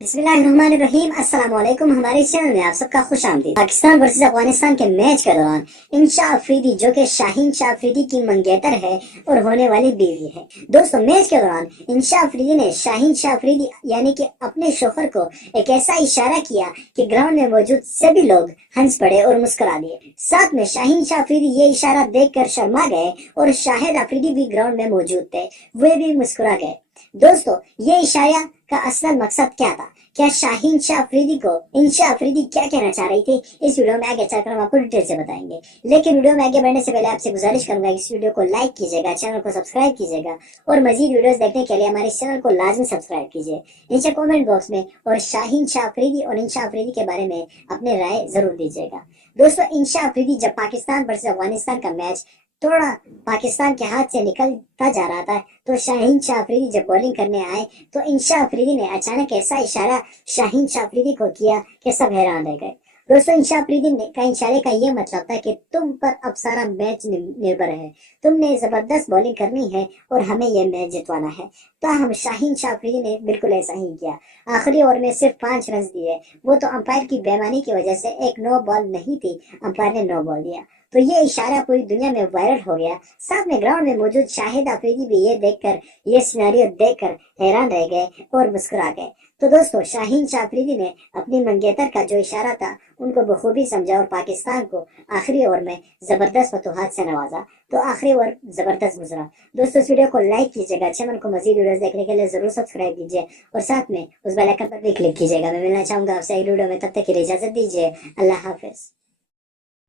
बिस्मिल्लाहिर्रहमानिर्रहीम। अस्सलाम वालेकुम। हमारे चैनल में आप सबका खुश आमदीद। पाकिस्तान वर्सेस अफगानिस्तान के मैच के दौरान इंशाह अफरीदी, जो कि शाहीन शाह अफरीदी की मंगेतर है और होने वाली बीवी है, दोस्तों मैच के दौरान इंशाह अफरीदी ने शाहीन शाह अफरीदी यानी कि अपने शोहर को एक ऐसा इशारा किया कि ग्राउंड में मौजूद सभी लोग हंस पड़े और मुस्कुरा दिए। साथ में शाहीन शाह अफरीदी ये इशारा देखकर शर्मा गए और शाहिद अफरीदी भी ग्राउंड में मौजूद थे, वे भी मुस्कुरा गए। दोस्तों, ये इशारा का असल मकसद क्या था? क्या शाहीन शाह अफरीदी को इंशाह अफरीदी क्या कहना चाह रही थी? इस वीडियो में आगे चलकर हम आपको डिटेल से बताएंगे। लेकिन वीडियो में आगे बढ़ने से पहले आपसे गुजारिश करूंगा, इस वीडियो को लाइक कीजिएगा, चैनल को सब्सक्राइब कीजिएगा और मजीद वीडियोस देखने के लिए हमारे इस चैनल को लाजमी सब्सक्राइब कीजिए। नीचे कमेंट बॉक्स में और शाहीन शाह अफरीदी और इंशाह अफरीदी के बारे में अपने राय जरूर दीजिएगा। दोस्तों, इंशाह अफरीदी जब पाकिस्तान वर्सेस अफगानिस्तान का मैच थोड़ा पाकिस्तान के हाथ से निकलता जा रहा था, तो शाहीन शाह अफरीदी जब बॉलिंग करने आए तो इंशाह अफरीदी ने अचानक ऐसा इशारा शाहीन शाह अफरीदी को किया कि सब हैरान रह गए। दोस्तों, इंशाह अफरीदी का इशारे का ये मतलब था कि तुम पर अब सारा मैच निर्भर है, तुमने जबरदस्त बॉलिंग करनी है और हमें यह मैच जितवाना है। ताहम शाहीन शाह अफरीदी ने बिल्कुल ऐसा ही किया। आखिरी ओवर में सिर्फ 5 रन दिए, वो तो अंपायर की बेईमानी की वजह से एक नो बॉल नहीं थी, अंपायर ने नो बॉल दिया, तो ये इशारा पूरी दुनिया में वायरल हो गया। साथ में ग्राउंड में मौजूद शाहिद अफरीदी भी ये सिनेरियो देखकर हैरान रह गए और मुस्कुरा गए। तो दोस्तों, शाहीन शाह अफरीदी ने अपनी मंगेतर का जो इशारा था उनको बखूबी समझा और पाकिस्तान को आखिरी ओवर में जबरदस्त फतुहात से नवाजा, तो आखिरी ओवर जबरदस्त गुजरा। दोस्तों, इस वीडियो को लाइक कीजिएगा, चैनल को मजीद वीडियोस देखने के लिए जरूर सब्सक्राइब कीजिए और साथ में उस बेल आइकन पर भी क्लिक कीजिएगा। मैं मिलना चाहूंगा आपसे अगली वीडियो में, तब तक के लिए इजाजत दीजिए। अल्लाह हाफिज।